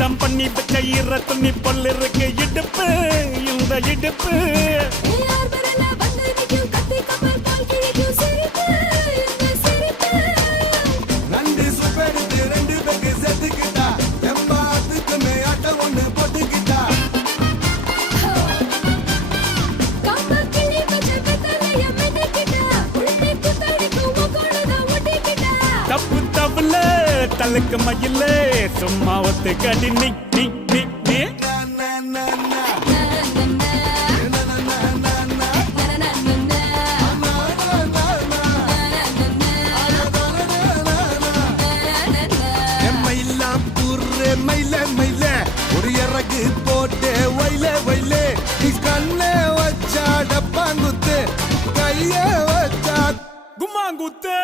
சுத்தம் பண்ணி வச்ச ஈர துணி பொல் இருக்கு இடுப்பு இந்த இடுப்பு நண்டு சுப்பெடுத்து 2 பேருக்கு செத்துக்கிட்டா எம்மாத்துக்கு மேயாட்ட ஒண்ணு போட்டுக்கிட்டா தப்பு தப்புல தலுக்கு மயில சும்மா ஒத்து கடி நீ நீ நீ நீ மயில மயில ஒரு இறகு போட்டு வயல வயல கண்ண வச்சா டப்பாங்குத்து கைய வச்சா கும்மாங்குத்து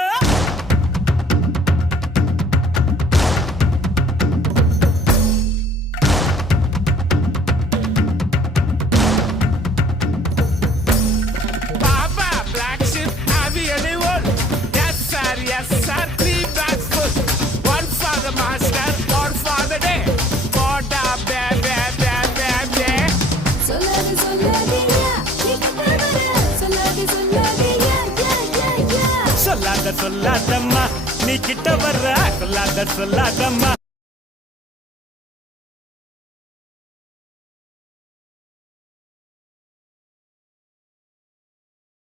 Papa, black sheep, have you anyone? Yes sir, 3 bags full. One for the master, one for the day. Poda, be, be, be, be, be. சொல்லாதம்மா நீ கிட்ட வர்ற சொல்லாதம்மா